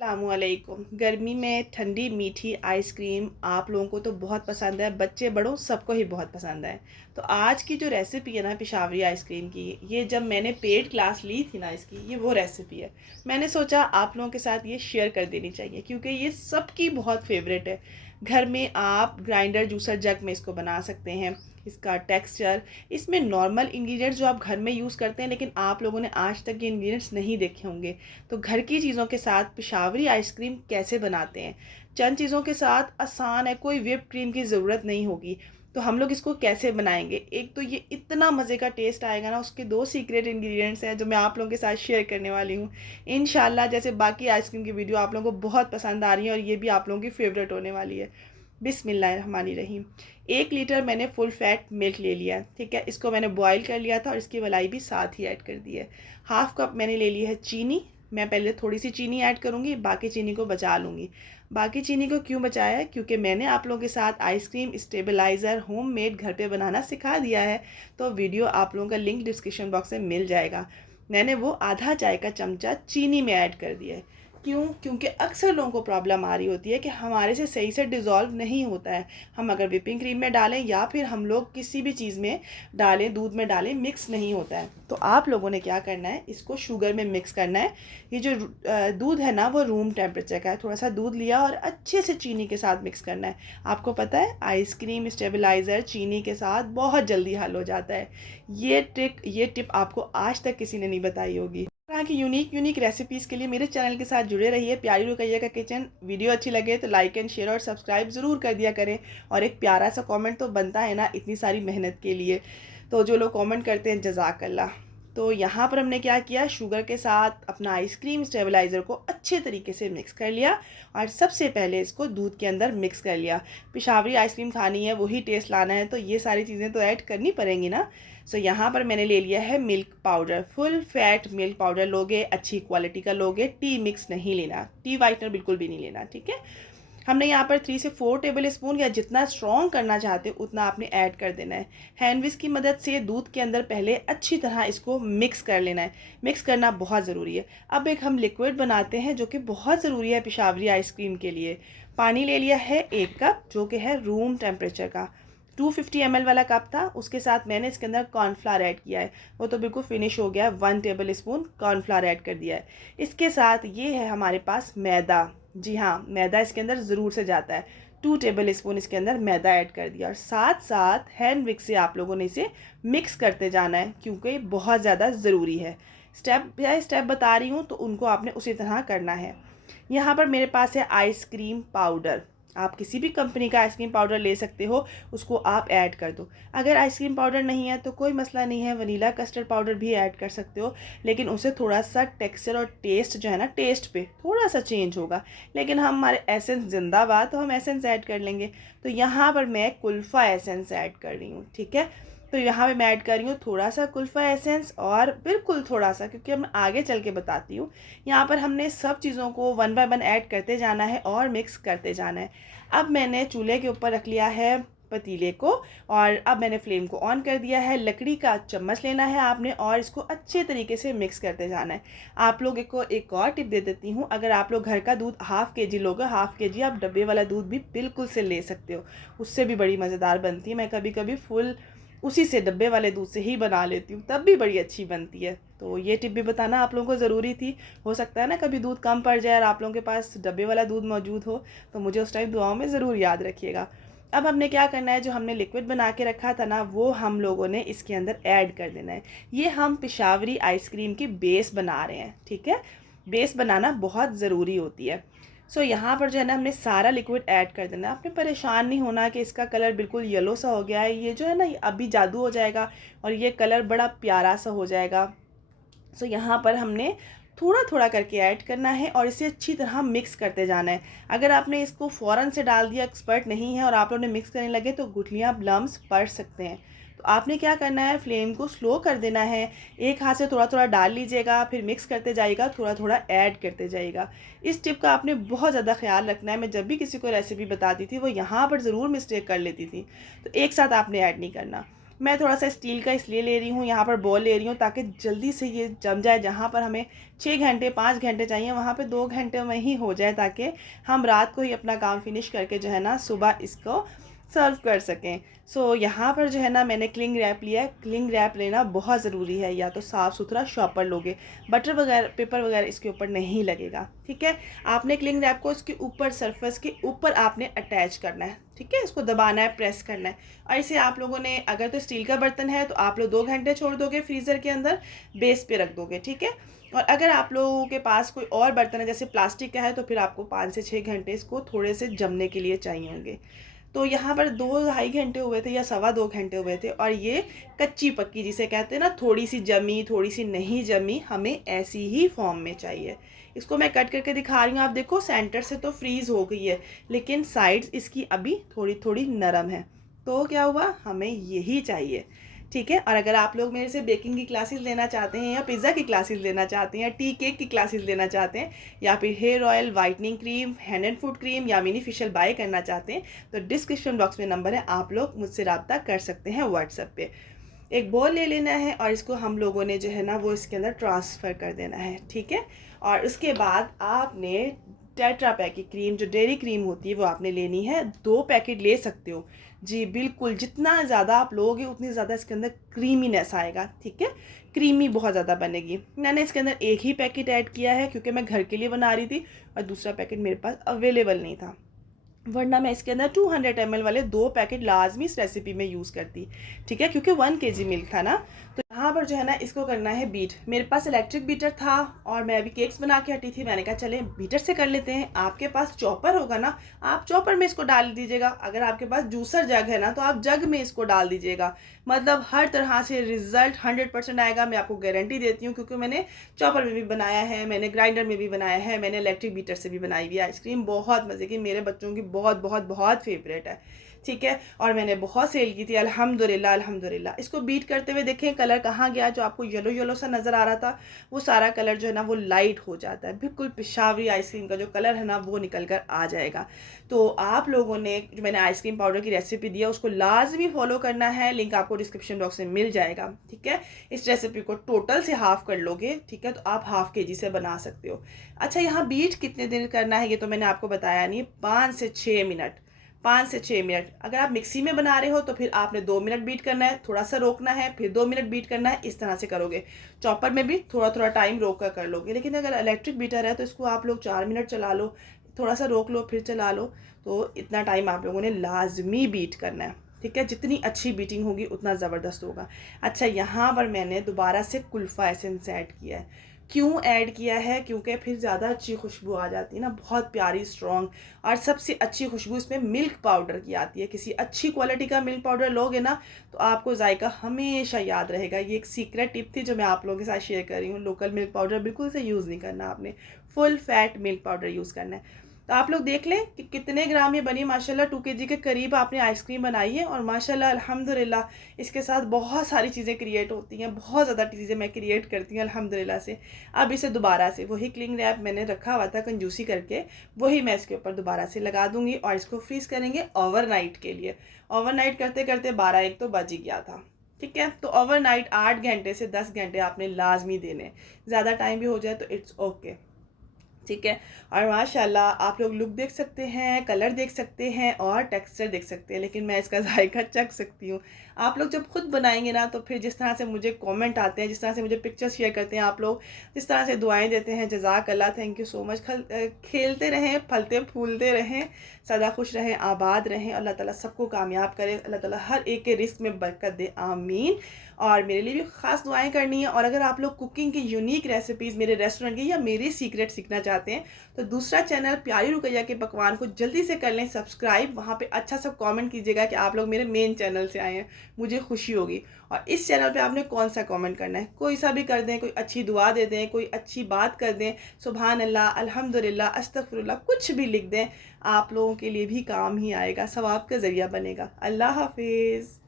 अस्सलामुअलैकुम। गर्मी में ठंडी मीठी आइसक्रीम आप लोगों को तो बहुत पसंद है, बच्चे बड़ों सबको ही बहुत पसंद है। तो आज की जो रेसिपी है ना पिशावरी आइसक्रीम की, ये जब मैंने पेड क्लास ली थी ना इसकी, ये वो रेसिपी है। मैंने सोचा आप लोगों के साथ ये शेयर कर देनी चाहिए क्योंकि ये सबकी बहुत फेवरेट है। घर में आप ग्राइंडर जूसर जग में इसको बना सकते हैं। इसका टेक्सचर, इसमें नॉर्मल इंग्रेडिएंट्स जो आप घर में यूज़ करते हैं, लेकिन आप लोगों ने आज तक ये इंग्रेडिएंट्स नहीं देखे होंगे। तो घर की चीज़ों के साथ पिशावरी आइसक्रीम कैसे बनाते हैं, चंद चीज़ों के साथ आसान है, कोई व्हिप क्रीम की ज़रूरत नहीं होगी। तो हम लोग इसको कैसे बनाएंगे, एक तो ये इतना मज़े का टेस्ट आएगा ना, उसके दो सीक्रेट इंग्रेडिएंट्स हैं जो मैं आप लोगों के साथ शेयर करने वाली हूँ। इंशाल्लाह जैसे बाकी आइसक्रीम की वीडियो आप लोगों को बहुत पसंद आ रही है और ये भी आप लोगों की फेवरेट होने वाली है। बिस्मिल्लाहिर्रहमानिर्रहीम। 1 लीटर मैंने फुल फैट मिल्क ले लिया है, ठीक है। इसको मैंने बॉईल कर लिया था और इसकी मलाई भी साथ ही ऐड कर दी है। हाफ़ कप मैंने ले ली है चीनी। मैं पहले थोड़ी सी चीनी ऐड करूँगी, बाकी चीनी को बचा लूँगी। बाकी चीनी को क्यों बचाया है, क्योंकि मैंने आप लोगों के साथ आइसक्रीम स्टेबलाइज़र होममेड घर पे बनाना सिखा दिया है। तो वीडियो आप लोगों का लिंक डिस्क्रिप्शन बॉक्स में मिल जाएगा। मैंने वो आधा चाय का चमचा चीनी में ऐड कर दिया है। क्यों? क्योंकि अक्सर लोगों को प्रॉब्लम आ रही होती है कि हमारे से सही से डिज़ोल्व नहीं होता है। हम अगर व्हिपिंग क्रीम में डालें या फिर हम लोग किसी भी चीज़ में डालें, दूध में डालें, मिक्स नहीं होता है। तो आप लोगों ने क्या करना है, इसको शुगर में मिक्स करना है। ये जो दूध है ना वो रूम टेम्परेचर का है। थोड़ा सा दूध लिया और अच्छे से चीनी के साथ मिक्स करना है। आपको पता है आइसक्रीम स्टेबलाइज़र चीनी के साथ बहुत जल्दी हल हो जाता है। ये टिप आपको आज तक किसी ने नहीं बताई होगी। तरह की यूनिक रेसिपीज़ के लिए मेरे चैनल के साथ जुड़े रहिए। प्यारी रुकैया का किचन वीडियो अच्छी लगे तो लाइक एंड शेयर और सब्सक्राइब ज़रूर कर दिया करें। और एक प्यारा सा कमेंट तो बनता है ना इतनी सारी मेहनत के लिए। तो जो लोग कमेंट करते हैं जज़ाकल्लाह। तो यहाँ पर हमने क्या किया, शुगर के साथ अपना आइसक्रीम स्टेबलाइज़र को अच्छे तरीके से मिक्स कर लिया और सबसे पहले इसको दूध के अंदर मिक्स कर लिया। पिशावरी आइसक्रीम खानी है, वही टेस्ट लाना है, तो ये सारी चीज़ें तो ऐड करनी पड़ेंगी ना। सो यहाँ पर मैंने ले लिया है milk powder. Full fat milk powder लोगे, अच्छी क्वालिटी का लोगे। टी मिक्स नहीं लेना, टी वाइटनर बिल्कुल भी नहीं लेना, ठीक है। हमने यहाँ पर 3 से 4 टेबल स्पून या जितना स्ट्रॉन्ग करना चाहते हो उतना आपने ऐड कर देना है। हैंड विस्क की मदद से दूध के अंदर पहले अच्छी तरह इसको मिक्स कर लेना है। मिक्स करना बहुत ज़रूरी है। अब एक हम लिक्विड बनाते हैं जो कि बहुत ज़रूरी है पिशावरी आइसक्रीम के लिए। पानी ले लिया है 1 कप, जो कि है रूम टेम्परेचर का। 250 ml वाला कप था, उसके साथ मैंने इसके अंदर कॉर्नफ्लावर ऐड किया है। वो तो बिल्कुल फिनिश हो गया है। 1 टेबल स्पून कॉर्नफ्लावर ऐड कर दिया है। इसके साथ ये है हमारे पास मैदा। जी हाँ, मैदा इसके अंदर ज़रूर से जाता है। 2 टेबल स्पून इसके अंदर मैदा ऐड कर दिया और साथ साथ हैंड विक्स से आप लोगों ने इसे मिक्स करते जाना है क्योंकि बहुत ज़्यादा ज़रूरी है। स्टेप बाय स्टेप बता रही हूँ तो उनको आपने उसी तरह करना है। यहाँ पर मेरे पास है आइसक्रीम पाउडर। आप किसी भी कंपनी का आइसक्रीम पाउडर ले सकते हो, उसको आप ऐड कर दो। अगर आइसक्रीम पाउडर नहीं है तो कोई मसला नहीं है, वनीला कस्टर्ड पाउडर भी ऐड कर सकते हो, लेकिन उसे थोड़ा सा टेक्सचर और टेस्ट जो है ना, टेस्ट पे थोड़ा सा चेंज होगा। लेकिन हमारे एसेंस जिंदाबाद, तो हम एसेंस ऐड कर लेंगे। तो यहाँ पर मैं कुल्फ़ा एसेंस ऐड कर रही हूँ, ठीक है। तो यहाँ पे मैं ऐड कर रही हूँ थोड़ा सा कुल्फ़ा एसेंस और बिल्कुल थोड़ा सा, क्योंकि मैं आगे चल के बताती हूँ। यहाँ पर हमने सब चीज़ों को 1 बाय 1 ऐड करते जाना है और मिक्स करते जाना है। अब मैंने चूल्हे के ऊपर रख लिया है पतीले को और अब मैंने फ्लेम को ऑन कर दिया है। लकड़ी का चम्मच लेना है आपने और इसको अच्छे तरीके से मिक्स करते जाना है। आप लोग को एक और टिप दे देती हूँ, अगर आप लोग घर का दूध हाफ़ के जी लोगे, हाफ़ के जी आप डब्बे वाला दूध भी बिल्कुल से ले सकते हो, उससे भी बड़ी मज़ेदार बनती है। मैं कभी कभी फुल उसी से डब्बे वाले दूध से ही बना लेती हूँ, तब भी बड़ी अच्छी बनती है। तो ये टिप भी बताना आप लोगों को ज़रूरी थी। हो सकता है ना कभी दूध कम पड़ जाए और आप लोगों के पास डब्बे वाला दूध मौजूद हो, तो मुझे उस टाइम दुआओं में ज़रूर याद रखिएगा। अब हमने क्या करना है, जो हमने लिक्विड बना के रखा था ना, वो हम लोगों ने इसके अंदर ऐड कर देना है। ये हम पिशावरी आइसक्रीम की बेस बना रहे हैं, ठीक है। बेस बनाना बहुत ज़रूरी होती है। सो यहाँ पर जो है ना हमने सारा लिक्विड ऐड कर देना है। आपने परेशान नहीं होना कि इसका कलर बिल्कुल येलो सा हो गया है, ये जो है ना अभी जादू हो जाएगा और ये कलर बड़ा प्यारा सा हो जाएगा। सो यहाँ पर हमने थोड़ा थोड़ा करके ऐड करना है और इसे अच्छी तरह मिक्स करते जाना है। अगर आपने इसको फ़ौरन से डाल दिया, एक्सपर्ट नहीं है और आप लोगों ने मिक्स करने लगे तो गुठलियाँ लम्स पड़ सकते हैं। तो आपने क्या करना है, फ्लेम को स्लो कर देना है। एक हाथ से थोड़ा थोड़ा डाल लीजिएगा, फिर मिक्स करते जाइएगा, थोड़ा थोड़ा ऐड करते जाइएगा। इस टिप का आपने बहुत ज़्यादा ख्याल रखना है। मैं जब भी किसी को रेसिपी बताती थी वो यहाँ पर ज़रूर मिस्टेक कर लेती थी। तो एक साथ आपने ऐड नहीं करना। मैं थोड़ा सा स्टील का इसलिए ले रही हूँ, यहाँ पर बॉल ले रही हूँ ताकि जल्दी से ये जम जाए। जहाँ पर हमें 6 घंटे 5 घंटे चाहिए वहाँ पे 2 घंटे में ही हो जाए, ताकि हम रात को ही अपना काम फिनिश करके जो है ना सुबह इसको सर्व कर सकें। सो यहाँ पर जो है ना मैंने क्लिंग रैप लिया है। क्लिंग रैप लेना बहुत ज़रूरी है, या तो साफ़ सुथरा शॉपर लोगे, बटर वगैरह पेपर वगैरह इसके ऊपर नहीं लगेगा। ठीक है, आपने क्लिंग रैप को इसके ऊपर सरफेस के ऊपर आपने अटैच करना है। ठीक है, इसको दबाना है, प्रेस करना है। और इसे आप लोगों ने, अगर तो स्टील का बर्तन है तो आप लोग 2 घंटे छोड़ दोगे फ्रीज़र के अंदर, बेस पे रख दोगे। ठीक है, और अगर आप लोगों के पास कोई और बर्तन है जैसे प्लास्टिक का है तो फिर आपको 5 से 6 घंटे इसको थोड़े से जमने के लिए चाहिए होंगे। तो यहाँ पर 2-2.5 घंटे हुए थे या 2.25 घंटे हुए थे, और ये कच्ची पक्की जिसे कहते हैं ना, थोड़ी सी जमी थोड़ी सी नहीं जमी, हमें ऐसी ही फॉर्म में चाहिए। इसको मैं कट करके दिखा रही हूँ, आप देखो सेंटर से तो फ्रीज़ हो गई है, लेकिन साइड्स इसकी अभी थोड़ी थोड़ी नरम है। तो क्या हुआ, हमें यही चाहिए। ठीक है, और अगर आप लोग मेरे से बेकिंग की क्लासेस लेना चाहते हैं, या पिज़्ज़ा की क्लासेस लेना चाहते हैं, या टी केक की क्लासेस लेना चाहते हैं, या फिर hair oil, whitening cream, hand and foot cream या मिनी फेशियल बाय करना चाहते हैं, तो डिस्क्रिप्शन बॉक्स में नंबर है, आप लोग मुझसे रब्ता कर सकते हैं व्हाट्सएप पे। एक बॉल ले लेना है और इसको हम लोगों ने जो है ना वो इसके अंदर ट्रांसफ़र कर देना है। ठीक है, और उसके बाद आपने टेट्रा पैक की क्रीम, जो डेयरी क्रीम होती है, वो आपने लेनी है। 2 पैकेट ले सकते हो जी, बिल्कुल। जितना ज़्यादा आप लोगे उतनी ज़्यादा इसके अंदर क्रीमीनेस आएगा। ठीक है, क्रीमी बहुत ज़्यादा बनेगी। मैंने इसके अंदर 1 ही पैकेट ऐड किया है क्योंकि मैं घर के लिए बना रही थी और दूसरा पैकेट मेरे पास अवेलेबल नहीं था, वरना मैं इसके अंदर 200 ml वाले 2 पैकेट लाजमी इस रेसिपी में यूज़ करती। ठीक है, क्योंकि 1 kg मिल्क था ना। तो यहाँ पर जो है ना इसको करना है बीट। मेरे पास इलेक्ट्रिक बीटर था और मैं अभी केक्स बना के हटी थी, मैंने कहा चले बीटर से कर लेते हैं। आपके पास चॉपर होगा ना, आप चॉपर में इसको डाल दीजिएगा। अगर आपके पास जूसर जग है ना तो आप जग में इसको डाल दीजिएगा। मतलब हर तरह से रिज़ल्ट 100% आएगा, मैं आपको गारंटी देती हूँ, क्योंकि मैंने चॉपर में भी बनाया है, मैंने ग्राइंडर में भी बनाया है, मैंने इलेक्ट्रिक बीटर से भी बनाई हुई आइसक्रीम। बहुत मज़े की, मेरे बच्चों की बहुत बहुत बहुत फेवरेट है। ठीक है, और मैंने बहुत सेल की थी अल्हम्दुलिल्लाह अल्हम्दुलिल्लाह। इसको बीट करते हुए देखें कलर कहाँ गया, जो आपको येलो येलो सा नज़र आ रहा था वो सारा कलर जो है ना वो लाइट हो जाता है, बिल्कुल पेशावरी आइसक्रीम का जो कलर है ना वो निकल कर आ जाएगा। तो आप लोगों ने, जो मैंने आइसक्रीम पाउडर की रेसिपी दी है उसको लाजमी फॉलो करना है, लिंक आपको डिस्क्रिप्शन बॉक्स में मिल जाएगा। ठीक है, इस रेसिपी को टोटल से हाफ़ कर लोगे, ठीक है, तो आप हाफ़ kg से बना सकते हो। अच्छा, यहाँ बीट कितने देर करना है ये तो मैंने आपको बताया नहीं, 5 से 6 मिनट, 5 से 6 मिनट। अगर आप मिक्सी में बना रहे हो तो फिर आपने 2 मिनट बीट करना है, थोड़ा सा रोकना है, फिर 2 मिनट बीट करना है, इस तरह से करोगे। चॉपर में भी थोड़ा थोड़ा टाइम रोक कर लोगे, लेकिन अगर इलेक्ट्रिक बीटर है तो इसको आप लोग 4 मिनट चला लो, थोड़ा सा रोक लो, फिर चला लो। तो इतना टाइम आप लोगों ने लाजमी बीट करना है। ठीक है, जितनी अच्छी बीटिंग होगी उतना ज़बरदस्त होगा। अच्छा, यहाँ पर मैंने दोबारा से कुल्फ़ा एसेंस ऐड किया है। क्यों ऐड किया है, क्योंकि फिर ज़्यादा अच्छी खुशबू आ जाती है ना, बहुत प्यारी स्ट्रॉन्ग। और सबसे अच्छी खुशबू इसमें मिल्क पाउडर की आती है। किसी अच्छी क्वालिटी का मिल्क पाउडर लोगे ना तो आपको जायका हमेशा याद रहेगा। ये एक सीक्रेट टिप थी जो मैं आप लोगों के साथ शेयर कर रही हूँ। लोकल मिल्क पाउडर बिल्कुल से यूज़ नहीं करना, आपने full fat milk powder use करना है। तो आप लोग देख लें कि कितने ग्राम ये बनी। माशाल्लाह 2 kg के करीब आपने आइसक्रीम बनाई है, और माशाल्लाह अल्हम्दुलिल्लाह इसके साथ बहुत सारी चीज़ें क्रिएट होती हैं, बहुत ज़्यादा चीज़ें मैं क्रिएट करती हूँ अल्हम्दुलिल्लाह से। अब इसे दोबारा से वही क्लिंग रैप मैंने रखा हुआ था कंजूसी करके, वही मैं इसके ऊपर दोबारा से लगा दूँगी और इसको फ्रीज़ करेंगे ओवरनाइट के लिए। ओवरनाइट करते करते 12-1 तो बज ही गया था। ठीक है, तो ओवरनाइट 8 घंटे से 10 घंटे आपने लाजमी देने। ज़्यादा टाइम भी हो जाए तो इट्स ओके। ठीक है, और माशाल्लाह आप लोग लुक देख सकते हैं, कलर देख सकते हैं और टेक्सचर देख सकते हैं, लेकिन मैं इसका जायका चख सकती हूँ। आप लोग जब खुद बनाएंगे ना तो फिर जिस तरह से मुझे कमेंट आते हैं, जिस तरह से मुझे पिक्चर्स शेयर करते हैं आप लोग, जिस तरह से दुआएं देते हैं, जज़ाक अल्लाह, थैंक यू सो मच। खेलते रहें, फलते फूलते रहें, सदा खुश रहें, आबाद रहें। अल्लाह ताला सबको कामयाब करे, अल्लाह ताला हर एक के रिस्क में बरकत दे, आमीन। और मेरे लिए भी ख़ास दुआएं करनी है। और अगर आप लोग कुकिंग की यूनिक रेसिपीज़ मेरे रेस्टोरेंट की या मेरे सीक्रेट सीखना चाहते हैं तो दूसरा चैनल प्यारी रुकैया के पकवान को जल्दी से कर लें सब्सक्राइब। वहाँ पे अच्छा सा कमेंट कीजिएगा कि आप लोग मेरे मेन चैनल से आए हैं, मुझे खुशी होगी। और इस चैनल पे आपने कौन सा कमेंट करना है, कोई सा भी कर दें, कोई अच्छी दुआ दे दें, कोई अच्छी बात कर दें, सुभान अल्लाह, अल्हम्दुलिल्लाह, अस्तगफिरुल्लाह, कुछ भी लिख दें, आप लोगों के लिए भी काम ही आएगा, सवाब का ज़रिया बनेगा। अल्लाह हाफिज़।